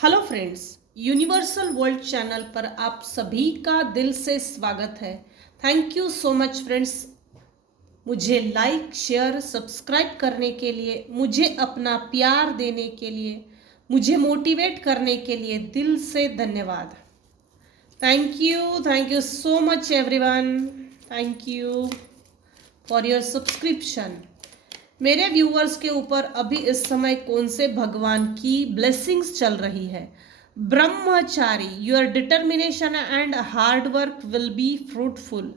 Hello friends, universal world channel पर आप सभी का दिल से स्वागत है। Thank you so much friends, मुझे लाइक शेयर सब्सक्राइब करने के लिए, मुझे अपना प्यार देने के लिए, मुझे मोटिवेट करने के लिए दिल से धन्यवाद। Thank you so much everyone. Thank you for your subscription. मेरे व्यूअर्स के ऊपर अभी इस समय कौन से भगवान की ब्लेसिंग्स चल रही है? ब्रह्मचारी, your determination and hard work will be fruitful.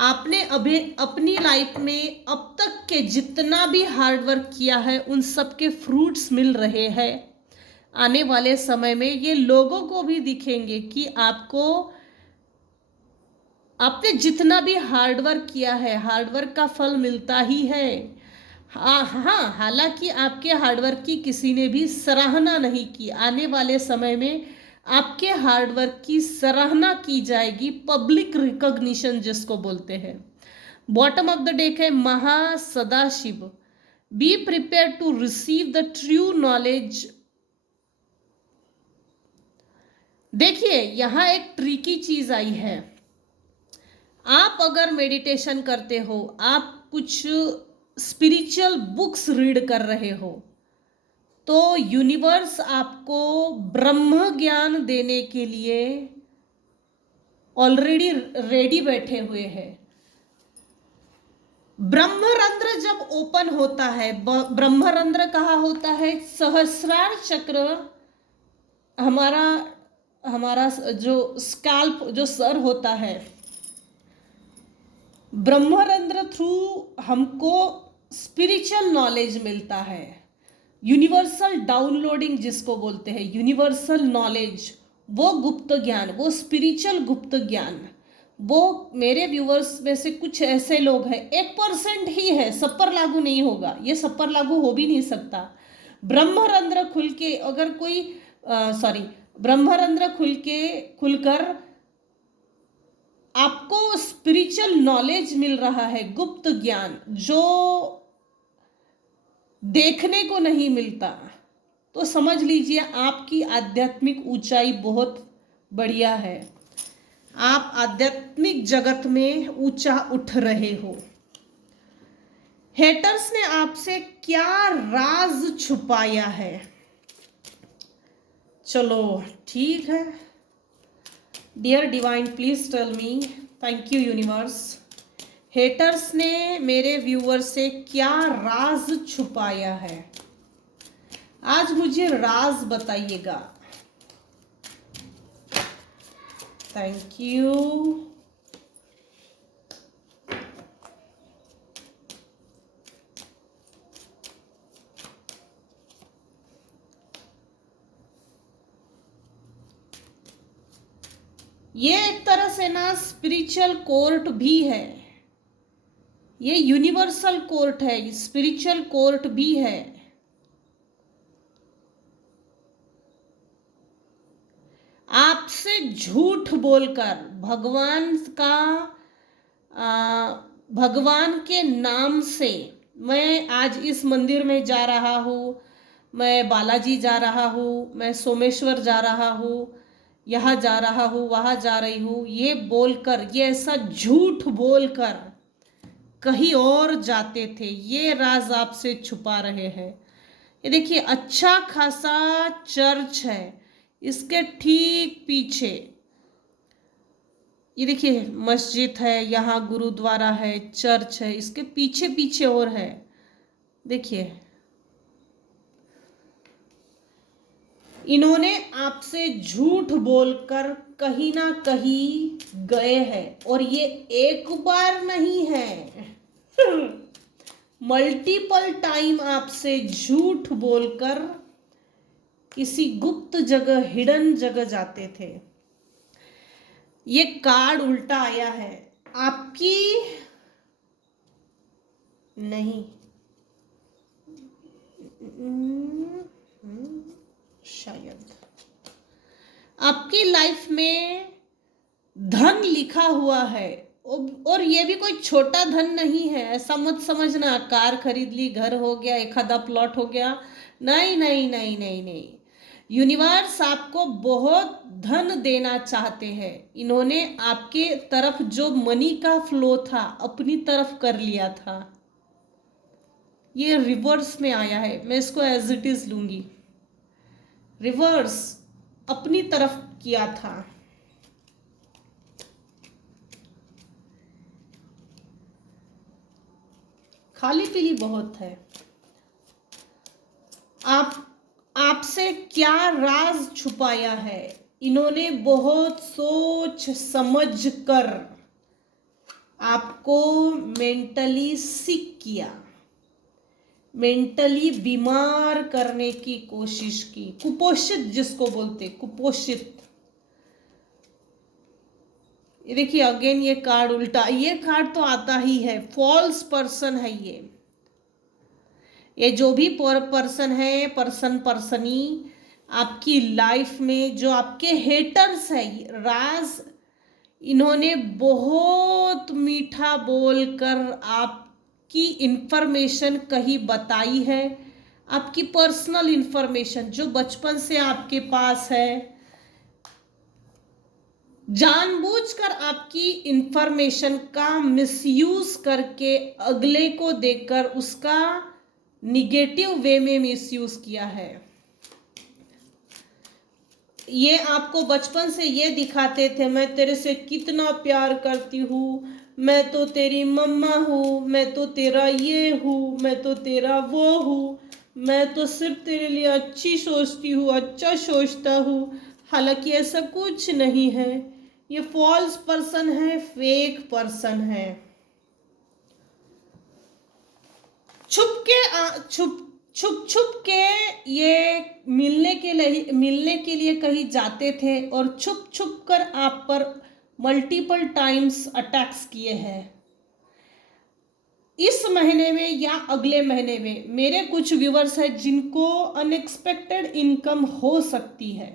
आपने अभी अपनी लाइफ में अब तक के जितना भी हार्ड वर्क किया है उन सब के फ्रूट्स मिल रहे हैं। आने वाले समय में ये लोगों को भी दिखेंगे कि आपने जितना भी हार्ड वर्क किया है, हार्ड वर्क का फल मिलता ही है। हाँ, हालांकि आपके हार्डवर्क की किसी ने भी सराहना नहीं की। आने वाले समय में आपके हार्डवर्क की सराहना की जाएगी, पब्लिक रिकॉग्निशन जिसको बोलते हैं। बॉटम ऑफ द डेक है Maha Sadashiv. Be prepare to receive the true knowledge. देखिए, यहां एक ट्रिकी चीज आई है। आप अगर मेडिटेशन करते हो, आप कुछ स्पिरिचुअल बुक्स रीड कर रहे हो, तो यूनिवर्स आपको ब्रह्म ज्ञान देने के लिए ऑलरेडी रेडी बैठे हुए हैं। ब्रह्मरंध्र जब ओपन होता है, ब्रह्मरंध्र कहाँ होता है? सहस्रार चक्र, हमारा हमारा जो स्काल्प, जो सर होता है, ब्रह्मरंध्र थ्रू हमको स्पिरिचुअल नॉलेज मिलता है। यूनिवर्सल डाउनलोडिंग जिसको बोलते हैं, यूनिवर्सल नॉलेज, वो गुप्त ज्ञान, वो स्पिरिचुअल गुप्त ज्ञान, वो मेरे व्यूवर्स में से कुछ ऐसे लोग हैं, 1% ही है, सब पर लागू नहीं होगा, ये सब पर लागू हो भी नहीं सकता। ब्रह्मरंध्र खुल के अगर कोई ब्रह्मरंध्र खुलकर आपको स्पिरिचुअल नॉलेज मिल रहा है, गुप्त ज्ञान जो देखने को नहीं मिलता, तो समझ लीजिए आपकी आध्यात्मिक ऊंचाई बहुत बढ़िया है। आप आध्यात्मिक जगत में ऊंचा उठ रहे हो। हेटर्स ने आपसे क्या राज छुपाया है? चलो ठीक है, dear divine please tell me. Thank you universe. Haters ने मेरे व्यूअर से क्या राज छुपाया है? आज मुझे राज बताइएगा। Thank you. ये एक तरह से ना स्पिरिचुअल कोर्ट भी है, ये यूनिवर्सल कोर्ट है, स्पिरिचुअल कोर्ट भी है। आपसे झूठ बोलकर भगवान के नाम से, मैं आज इस मंदिर में जा रहा हूँ, मैं बालाजी जा रहा हूँ, मैं सोमेश्वर जा रहा हूँ, यहाँ जा रहा हूँ, वहाँ जा रही हूँ, ये बोलकर, ये ऐसा झूठ बोलकर कहीं और जाते थे, ये राज आपसे छुपा रहे हैं। ये देखिए, अच्छा खासा चर्च है, इसके ठीक पीछे ये देखिए मस्जिद है, यहाँ गुरुद्वारा है, चर्च है, इसके पीछे पीछे और है। देखिए, इन्होंने आपसे झूठ बोलकर कहीं ना कहीं गए हैं, और ये एक बार नहीं है, मल्टीपल टाइम आपसे झूठ बोलकर किसी गुप्त जगह, हिडन जगह जाते थे। ये कार्ड उल्टा आया है आपकी, नहीं, शायद आपकी लाइफ में धन लिखा हुआ है, और ये भी कोई छोटा धन नहीं है, ऐसा मत समझना कार खरीद ली, घर हो गया, एक आधा प्लॉट हो गया, नहीं नहीं नहीं नहीं नहीं। यूनिवर्स आपको बहुत धन देना चाहते हैं। इन्होंने आपके तरफ जो मनी का फ्लो था अपनी तरफ कर लिया था। ये रिवर्स में आया है, मैं इसको एज इट इज लूंगी। रिवर्स अपनी तरफ किया था। खाली पीली बहुत है। आपसे क्या राज छुपाया है? इन्होंने बहुत सोच समझ कर आपको मेंटली सिक किया, मेंटली बीमार करने की कोशिश की, कुपोषित जिसको बोलते, कुपोषित। ये देखिए अगेन ये कार्ड उल्टा, ये कार्ड तो आता ही है, फॉल्स पर्सन है ये जो भी पर्सन है, पर्सनी आपकी लाइफ में जो आपके हेटर्स है, राज इन्होंने बहुत मीठा बोलकर आपकी इंफॉर्मेशन कहीं बताई है, आपकी पर्सनल इंफॉर्मेशन जो बचपन से आपके पास है, जानबूझकर आपकी इंफॉर्मेशन का मिसयूज करके अगले को देखकर उसका निगेटिव वे में मिसयूज किया है। ये आपको बचपन से ये दिखाते थे, मैं तेरे से कितना प्यार करती हूँ, मैं तो तेरी मम्मा हूँ, मैं तो तेरा ये हूँ, मैं तो तेरा वो हूँ, मैं तो सिर्फ तेरे लिए अच्छी सोचती हूँ, अच्छा सोचता हूँ। हालांकि ऐसा कुछ नहीं है। ये फॉल्स पर्सन है, फेक पर्सन है। छुप छुप के ये मिलने के लिए कहीं जाते थे और छुप छुप कर आप पर मल्टीपल टाइम्स अटैक्स किए हैं। इस महीने में या अगले महीने में मेरे कुछ व्यूअर्स हैं जिनको अनएक्सपेक्टेड इनकम हो सकती है।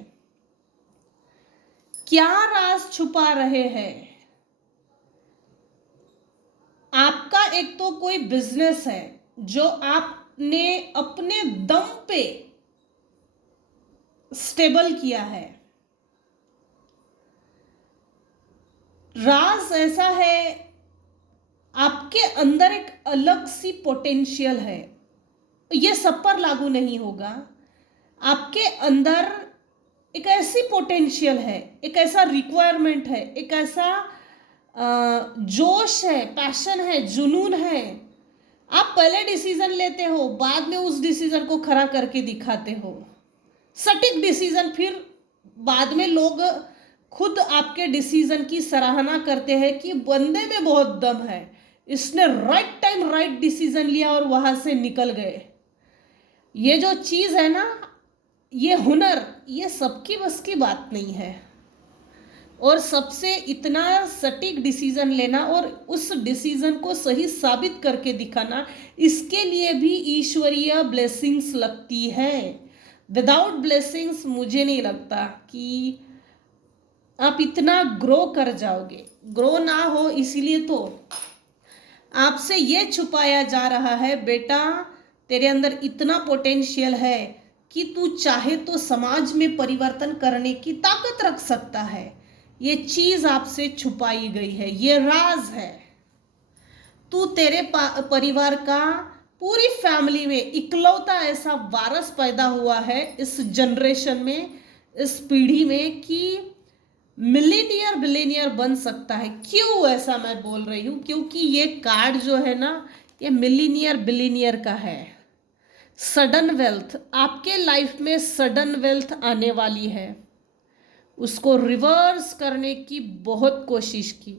क्या राज छुपा रहे हैं? आपका एक तो कोई बिजनेस है जो आपने अपने दम पे स्टेबल किया है। राज ऐसा है, आपके अंदर एक अलग सी पोटेंशियल है। ये सब पर लागू नहीं होगा। आपके अंदर एक ऐसी पोटेंशियल है, एक ऐसा रिक्वायरमेंट है, एक ऐसा जोश है, पैशन है, जुनून है। आप पहले डिसीजन लेते हो, बाद में उस डिसीजन को खड़ा करके दिखाते हो। सटीक डिसीजन, फिर बाद में लोग खुद आपके डिसीजन की सराहना करते हैं कि बंदे में बहुत दम है, इसने राइट टाइम राइट डिसीजन लिया और वहां से निकल गए। ये जो चीज है ना, ये हुनर, ये सबकी बस की बात नहीं है। और सबसे इतना सटीक डिसीजन लेना और उस डिसीजन को सही साबित करके दिखाना, इसके लिए भी ईश्वरीय ब्लेसिंग्स लगती है। विदाउट ब्लेसिंग्स मुझे नहीं लगता कि आप इतना ग्रो कर जाओगे। ग्रो ना हो इसीलिए तो आपसे ये छुपाया जा रहा है, बेटा तेरे अंदर इतना पोटेंशियल है कि तू चाहे तो समाज में परिवर्तन करने की ताकत रख सकता है। ये चीज आपसे छुपाई गई है, ये राज है। तू तेरे परिवार का, पूरी फैमिली में इकलौता ऐसा वारस पैदा हुआ है इस जनरेशन में, इस पीढ़ी में कि मिलीनियर बिलीनियर बन सकता है। क्यों ऐसा मैं बोल रही हूँ? क्योंकि ये कार्ड जो है ना, ये मिलीनियर बिलीनियर का है। सडन वेल्थ, आपके लाइफ में सडन वेल्थ आने वाली है। उसको रिवर्स करने की बहुत कोशिश की।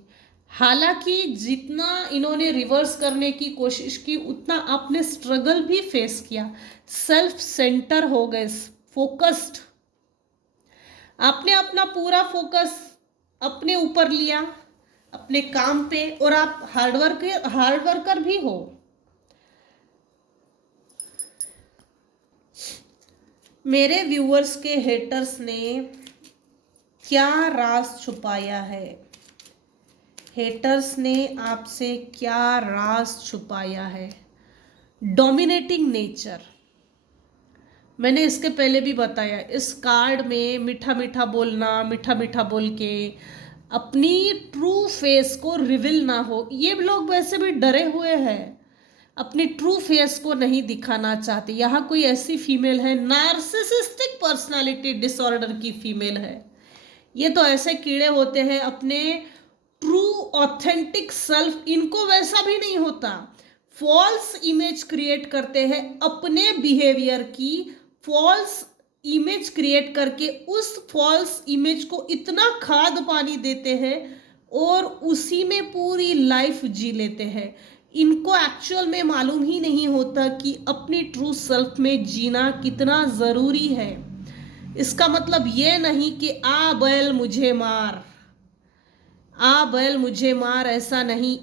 हालांकि जितना इन्होंने रिवर्स करने की कोशिश की उतना आपने स्ट्रगल भी फेस किया। सेल्फ सेंटर हो गए, फोकस्ड, आपने अपना पूरा फोकस अपने ऊपर लिया, अपने काम पे, और आप हार्डवर्कर भी हो। मेरे व्यूअर्स के हेटर्स ने क्या राज छुपाया है? हेटर्स ने आपसे क्या राज छुपाया है? डोमिनेटिंग नेचर, मैंने इसके पहले भी बताया, इस कार्ड में मीठा मीठा बोलना, मीठा मीठा बोल के अपनी ट्रू फेस को रिवील ना हो। ये लोग वैसे भी डरे हुए हैं, अपनी ट्रू फेस को नहीं दिखाना चाहते। यहाँ कोई ऐसी फीमेल है, नार्सिसिस्टिक पर्सनालिटी डिसऑर्डर की फीमेल है। ये तो ऐसे कीड़े होते हैं, अपने ट्रू ऑथेंटिक सेल्फ इनको वैसा भी नहीं होता, फॉल्स इमेज क्रिएट करते हैं, अपने बिहेवियर की फॉल्स इमेज क्रिएट करके उस फॉल्स इमेज को इतना खाद पानी देते हैं और उसी में पूरी लाइफ जी लेते हैं। इनको एक्चुअल में मालूम ही नहीं होता कि अपनी ट्रू सेल्फ में जीना कितना ज़रूरी है। इसका मतलब ये नहीं कि आ बैल मुझे मार, आ बैल मुझे मार, ऐसा नहीं।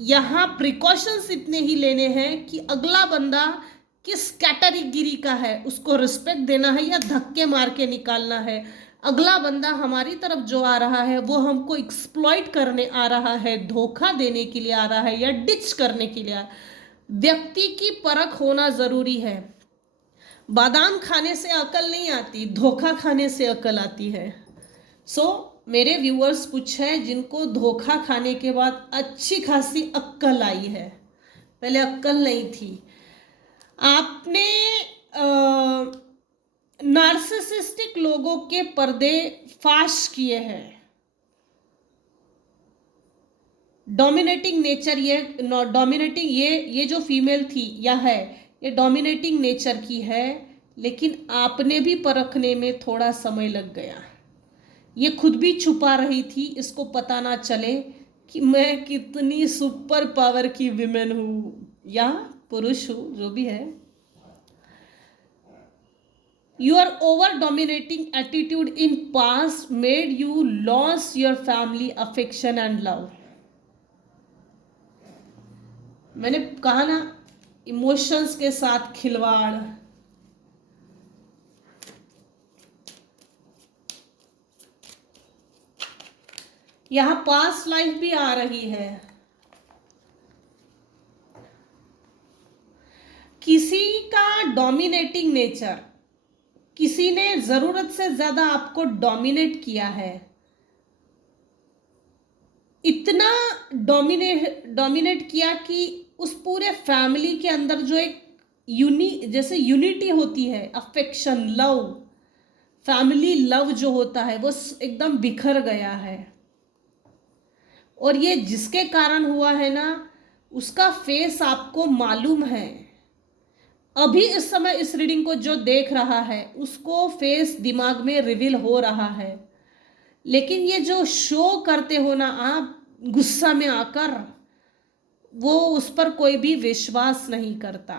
यहाँ प्रिकॉशंस इतने ही लेने हैं कि अगला बंदा किस कैटेगरी का है, उसको रिस्पेक्ट देना है या धक्के मार के निकालना है। अगला बंदा हमारी तरफ जो आ रहा है वो हमको एक्सप्लॉइट करने आ रहा है, धोखा देने के लिए आ रहा है या डिच करने के लिए व्यक्ति की परख होना ज़रूरी है। बादाम खाने से अकल नहीं आती, धोखा खाने से अकल आती है। मेरे व्यूअर्स कुछ हैं जिनको धोखा खाने के बाद अच्छी खासी अक्ल आई है, पहले अक्ल नहीं थी। आपने नार्सिसिस्टिक लोगों के पर्दे फाश किए हैं। डोमिनेटिंग नेचर, ये जो फीमेल थी या है, ये डोमिनेटिंग नेचर की है, लेकिन आपने भी परखने में थोड़ा समय लग गया। ये खुद भी छुपा रही थी, इसको पता ना चले कि मैं कितनी सुपर पावर की विमेन हूँ या पुरुष हूँ, जो भी है। Your over dominating attitude in past made you lose your family affection and love. मैंने कहा ना, इमोशंस के साथ खिलवाड़। यहां पास्ट लाइफ भी आ रही है। किसी का डोमिनेटिंग नेचर, किसी ने जरूरत से ज्यादा आपको डोमिनेट किया है, इतना डोमिनेट किया कि उस पूरे फैमिली के अंदर जो एक जैसे यूनिटी होती है, अफेक्शन, लव, फैमिली लव जो होता है वो एकदम बिखर गया है। और ये जिसके कारण हुआ है ना, उसका फेस आपको मालूम है। अभी इस समय इस रीडिंग को जो देख रहा है उसको फेस दिमाग में रिवील हो रहा है, लेकिन ये जो शो करते हो ना आप गुस्सा में आकर, वो उस पर कोई भी विश्वास नहीं करता।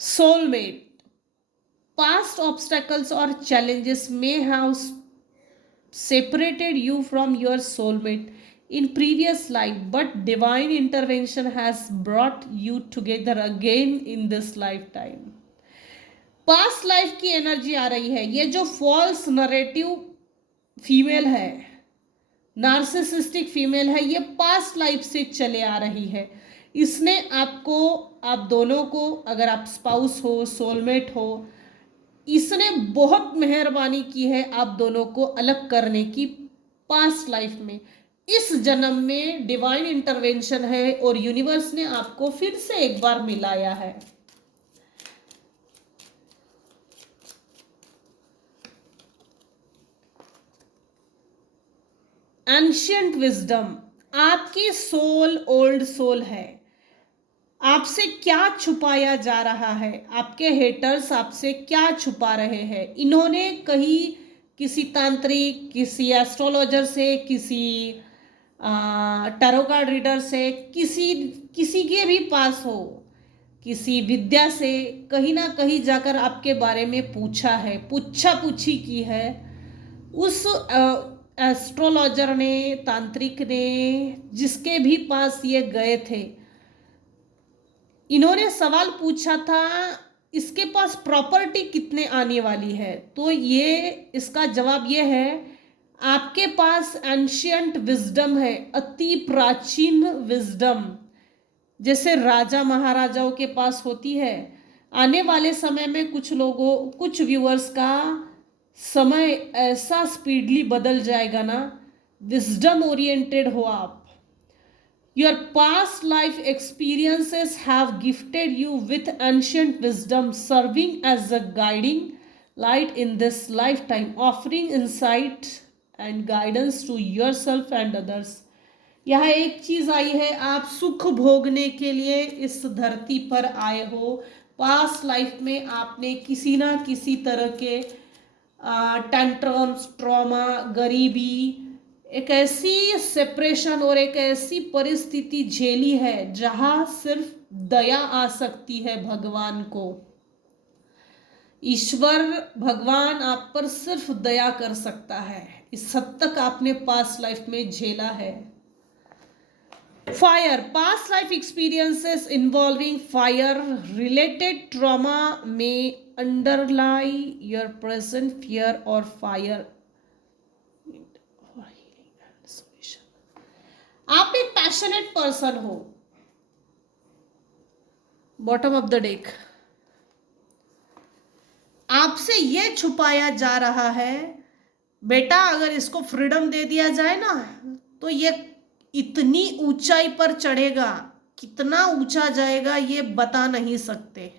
Soulmate, past obstacles or challenges may have separated you from your soulmate in previous life, but divine intervention has brought you together again in this lifetime. Past life की एनर्जी आ रही है। ये जो फॉल्स नरेटिव फीमेल है, narcissistic female है, ये past life से चले आ रही है। इसने आपको, आप दोनों को, अगर आप स्पाउस हो, सोलमेट हो, इसने बहुत मेहरबानी की है आप दोनों को अलग करने की पास्ट लाइफ में। इस जन्म में डिवाइन इंटरवेंशन है और यूनिवर्स ने आपको फिर से एक बार मिलाया है। एंशिएंट विजडम, आपकी सोल ओल्ड सोल है। आपसे क्या छुपाया जा रहा है, आपके हेटर्स आपसे क्या छुपा रहे हैं। इन्होंने कहीं किसी तांत्रिक, किसी एस्ट्रोलॉजर से, किसी टैरो कार्ड रीडर से, किसी के भी पास हो, किसी विद्या से कहीं ना कहीं जाकर आपके बारे में पूछा है, पूछी की है। उस एस्ट्रोलॉजर ने, तांत्रिक ने, जिसके भी पास ये गए थे, इन्होंने सवाल पूछा था इसके पास प्रॉपर्टी कितने आने वाली है। तो ये इसका जवाब ये है, आपके पास एंशिएंट विजडम है, अति प्राचीन विजडम, जैसे राजा महाराजाओं के पास होती है। आने वाले समय में कुछ व्यूअर्स का समय ऐसा स्पीडली बदल जाएगा ना, विजडम ओरिएंटेड हो आप। Your past life experiences have gifted you with ancient wisdom, serving as a guiding light in this lifetime, offering insight and guidance to yourself and others. यह एक चीज आई है, आप सुख भोगने के लिए इस धरती पर आए हो। पास्ट लाइफ में आपने किसी ना किसी तरह के टेंट्रम्स, ट्रॉमा, गरीबी, एक ऐसी सेपरेशन और एक ऐसी परिस्थिति झेली है जहां सिर्फ दया आ सकती है भगवान को। ईश्वर भगवान आप पर सिर्फ दया कर सकता है। इस हद तक आपने पास्ट लाइफ में झेला है। Fire, past life experiences involving fire related trauma में underlie your present fear or fire. आप एक पैशनेट पर्सन हो, बॉटम ऑफ द डेक। आपसे ये छुपाया जा रहा है, बेटा अगर इसको फ्रीडम दे दिया जाए ना तो ये इतनी ऊंचाई पर चढ़ेगा, कितना ऊंचा जाएगा ये बता नहीं सकते।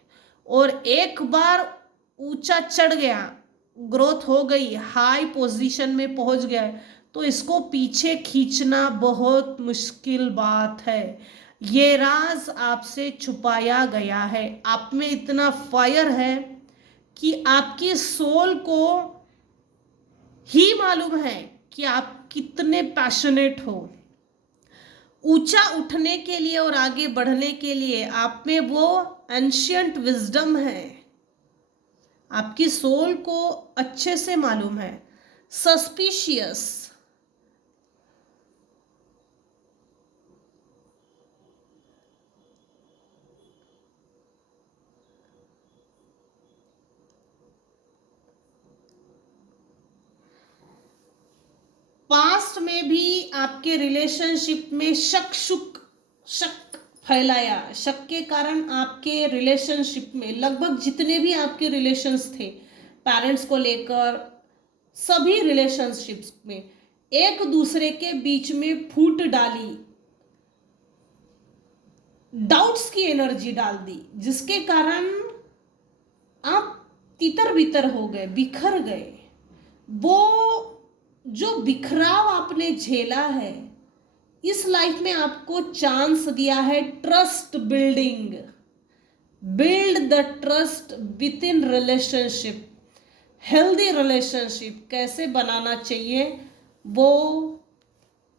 और एक बार ऊंचा चढ़ गया, ग्रोथ हो गई, हाई पोजीशन में पहुंच गया, तो इसको पीछे खींचना बहुत मुश्किल बात है। ये राज आपसे छुपाया गया है। आप में इतना फायर है कि आपकी सोल को ही मालूम है कि आप कितने पैशनेट हो। ऊंचा उठने के लिए और आगे बढ़ने के लिए आप में वो एंशिएंट विजडम है, आपकी सोल को अच्छे से मालूम है। सस्पिशियस, पास्ट में भी आपके रिलेशनशिप में शक फैलाया। शक के कारण आपके रिलेशनशिप में लगभग जितने भी आपके रिलेशंस थे, पेरेंट्स को लेकर सभी रिलेशनशिप्स में एक दूसरे के बीच में फूट डाली, डाउट्स की एनर्जी डाल दी, जिसके कारण आप तितर बितर हो गए, बिखर गए। वो जो बिखराव आपने झेला है, इस लाइफ में आपको चांस दिया है trust building. Build the trust with in relationship. Healthy relationship कैसे बनाना चाहिए वो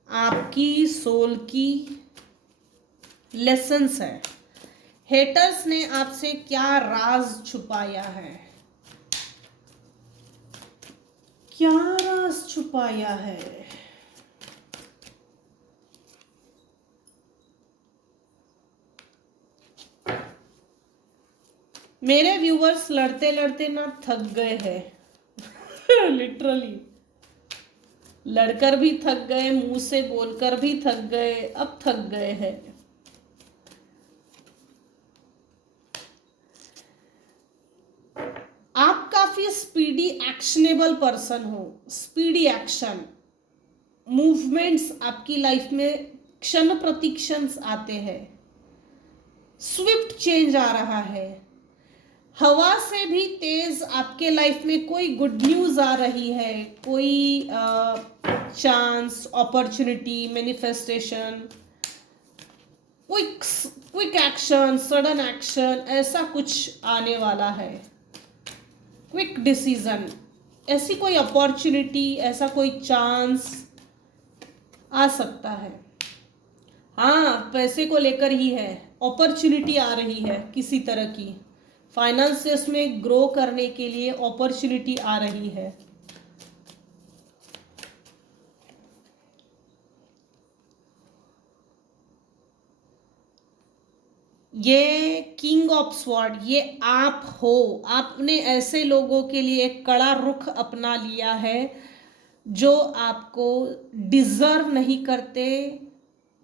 आपकी सोल की लेसन्स है। हेटर्स ने आपसे क्या राज छुपाया है, क्या राज छुपाया है? मेरे व्यूवर्स लड़ते लड़ते ना थक गए हैं लिटरली लड़कर भी थक गए, मुंह से बोलकर भी थक गए, अब थक गए हैं। आप काफी स्पीडी एक्शनेबल पर्सन हो। स्पीडी एक्शन मूवमेंट्स आपकी लाइफ में क्षण प्रतिक्षण आते हैं। स्विफ्ट चेंज आ रहा है। हवा से भी तेज आपके लाइफ में कोई गुड न्यूज आ रही है, कोई chance, opportunity, manifestation, quick action, sudden action, ऐसा कुछ आने वाला है। क्विक डिसीजन, ऐसी कोई अपॉर्चुनिटी, ऐसा कोई चांस आ सकता है। हाँ, पैसे को लेकर ही है, अपॉर्चुनिटी आ रही है किसी तरह की। फाइनेंसेस में ग्रो करने के लिए अपॉर्चुनिटी आ रही है। ये किंग ऑफ स्वॉर्ड, ये आप हो। आपने ऐसे लोगों के लिए एक कड़ा रुख अपना लिया है जो आपको डिजर्व नहीं करते,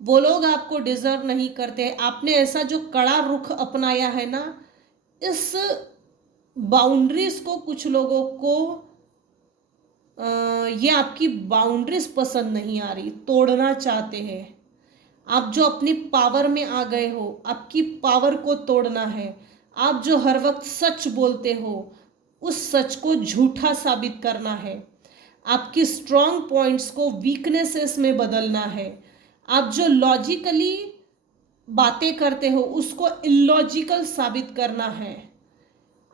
वो लोग आपको डिजर्व नहीं करते। आपने ऐसा जो कड़ा रुख अपनाया है ना, इस बाउंड्रीज को कुछ लोगों को ये आपकी बाउंड्रीज पसंद नहीं आ रही, तोड़ना चाहते हैं। आप जो अपनी पावर में आ गए हो, आपकी पावर को तोड़ना है। आप जो हर वक्त सच बोलते हो, उस सच को झूठा साबित करना है। आपकी स्ट्रॉन्ग पॉइंट्स को वीकनेसेस में बदलना है। आप जो लॉजिकली बातें करते हो उसको इलॉजिकल साबित करना है।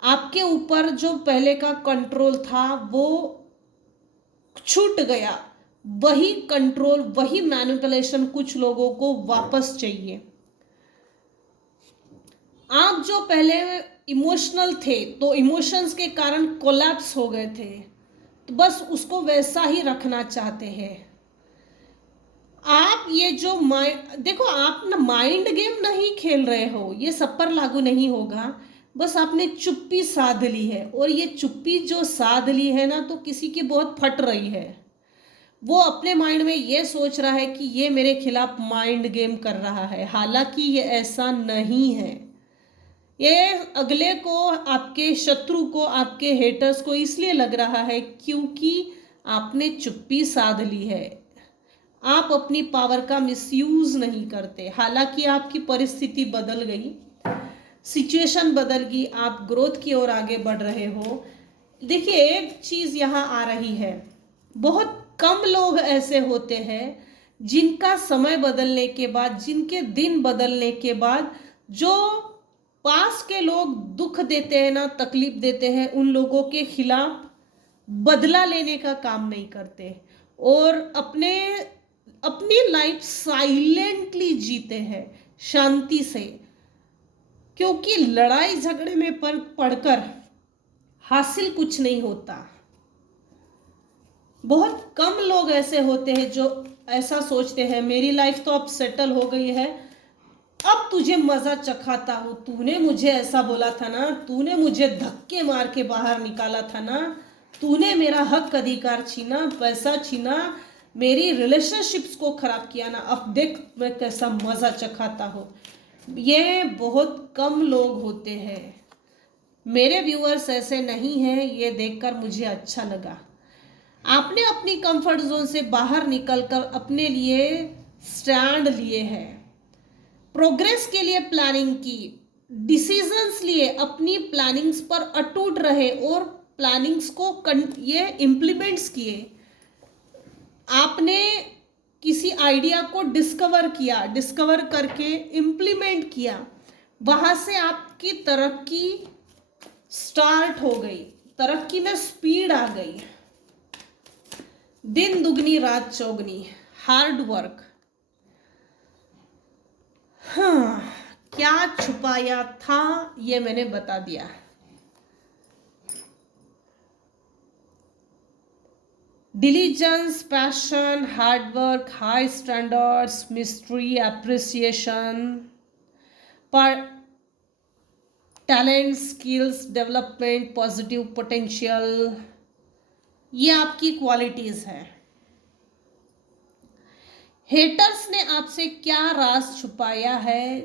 आपके ऊपर जो पहले का कंट्रोल था वो छूट गया, वही कंट्रोल, वही मैनिपुलेशन कुछ लोगों को वापस चाहिए। आप जो पहले इमोशनल थे तो इमोशंस के कारण कोलैप्स हो गए थे, तो बस उसको वैसा ही रखना चाहते हैं। आप ये जो देखो, आप ना माइंड गेम नहीं खेल रहे हो, ये सब पर लागू नहीं होगा। बस आपने चुप्पी साध ली है, और ये चुप्पी जो साध ली है ना, तो किसी की बहुत फट रही है। वो अपने माइंड में ये सोच रहा है कि ये मेरे खिलाफ माइंड गेम कर रहा है, हालांकि ये ऐसा नहीं है। ये अगले को, आपके शत्रु को, आपके हेटर्स को इसलिए लग रहा है क्योंकि आपने चुप्पी साध ली है। आप अपनी पावर का मिसयूज नहीं करते, हालांकि आपकी परिस्थिति बदल गई, सिचुएशन बदल गई, आप ग्रोथ की ओर आगे बढ़ रहे हो। देखिए, एक चीज यहाँ आ रही है, बहुत कम लोग ऐसे होते हैं जिनका समय बदलने के बाद, जिनके दिन बदलने के बाद, जो पास के लोग दुख देते हैं ना, तकलीफ देते हैं, उन लोगों के खिलाफ बदला लेने का काम नहीं करते और अपनी लाइफ साइलेंटली जीते हैं, शांति से। क्योंकि लड़ाई झगड़े में पड़कर हासिल कुछ नहीं होता। बहुत कम लोग ऐसे होते हैं जो ऐसा सोचते हैं, मेरी लाइफ तो अब सेटल हो गई है, अब तुझे मजा चखाता हूं, तूने मुझे ऐसा बोला था ना, तूने मुझे धक्के मार के बाहर निकाला था ना, तूने मेरा हक अधिकार छीना, पैसा छीना, मेरी रिलेशनशिप्स को खराब किया ना, अब देख मैं कैसा मजा चखाता हूं। ये बहुत कम लोग होते हैं। मेरे व्यूअर्स ऐसे नहीं हैं, ये देखकर मुझे अच्छा लगा। आपने अपनी कंफर्ट जोन से बाहर निकलकर अपने लिए स्टैंड लिए हैं, प्रोग्रेस के लिए प्लानिंग की, डिसीजंस लिए, अपनी प्लानिंग्स पर अटूट रहे और प्लानिंग्स को ये इम्प्लीमेंट्स किए। आपने किसी आइडिया को डिस्कवर किया, डिस्कवर करके इम्प्लीमेंट किया, वहां से आपकी तरक्की स्टार्ट हो गई, तरक्की में स्पीड आ गई। दिन दुगनी रात चौगनी, हार्ड वर्क। हाँ, क्या छुपाया था ये मैंने बता दिया। Diligence, passion, hard work, high standards, mystery, appreciation, पर talent, skills development, positive potential, ये आपकी क्वालिटीज हैं। हेटर्स ने आपसे क्या राज छुपाया है,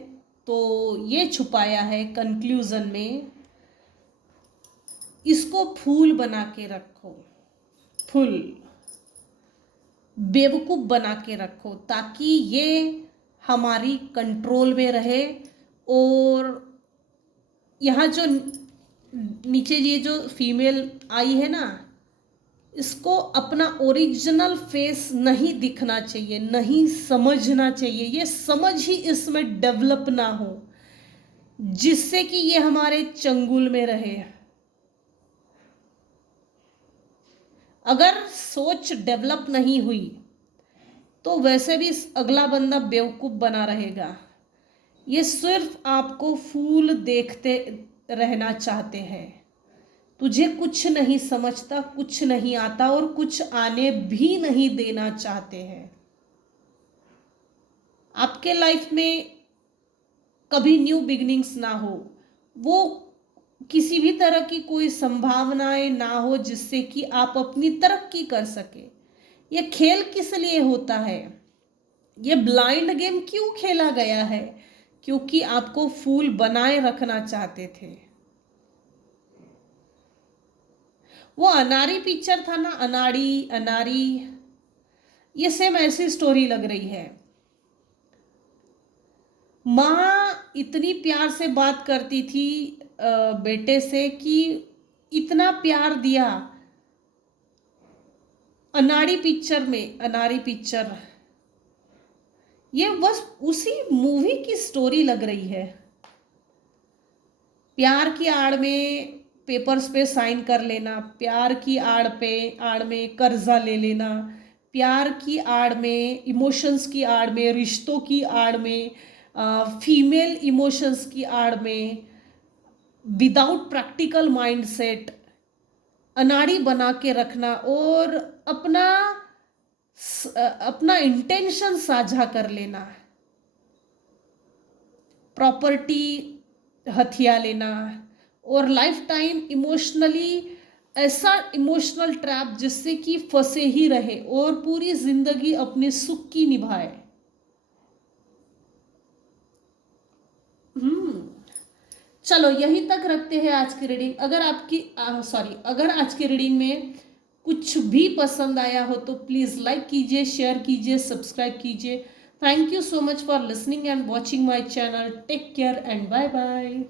तो ये छुपाया है कंक्लूजन में, इसको फूल बना के रखो, फूल बेवकूफ बना के रखो, ताकि ये हमारी कंट्रोल में रहे। और यहाँ जो नीचे ये जो फीमेल आई है ना, इसको अपना ओरिजिनल फेस नहीं दिखना चाहिए, नहीं समझना चाहिए, ये समझ ही इसमें डेवलप ना हो, जिससे कि ये हमारे चंगुल में रहे। अगर सोच डेवलप नहीं हुई तो वैसे भी अगला बंदा बेवकूफ बना रहेगा। ये सिर्फ आपको फूल देखते रहना चाहते हैं, तुझे कुछ नहीं समझता, कुछ नहीं आता और कुछ आने भी नहीं देना चाहते हैं। आपके लाइफ में कभी न्यू बिगिनिंग्स ना हो, वो किसी भी तरह की कोई संभावनाएं ना हो जिससे कि आप अपनी तरक्की कर सके। ये खेल किस लिए होता है, ये ब्लाइंड गेम क्यों खेला गया है? क्योंकि आपको फूल बनाए रखना चाहते थे। वो अनारी पिक्चर था ना, अनाड़ी अनारी, ये सेम ऐसी स्टोरी लग रही है। माँ इतनी प्यार से बात करती थी बेटे से कि इतना प्यार दिया। अनाड़ी पिक्चर में, अनारी पिक्चर, ये बस उसी मूवी की स्टोरी लग रही है। प्यार की आड़ में पेपर्स पे साइन कर लेना, प्यार की आड़ में कर्जा ले लेना, प्यार की आड़ में, इमोशंस की आड़ में, रिश्तों की आड़ में, फीमेल इमोशंस की आड़ में, विदाउट प्रैक्टिकल माइंडसेट अनाड़ी बना के रखना और अपना इंटेंशन साझा कर लेना, प्रॉपर्टी हथिया लेना, और लाइफ टाइम इमोशनली ऐसा इमोशनल ट्रैप जिससे कि फंसे ही रहे और पूरी जिंदगी अपने सुख की निभाए। चलो यहीं तक रखते हैं आज की रीडिंग। अगर आज की रीडिंग में कुछ भी पसंद आया हो तो प्लीज़ लाइक कीजिए, शेयर कीजिए, सब्सक्राइब कीजिए। Thank you so much for listening and watching my channel. Take care and bye bye.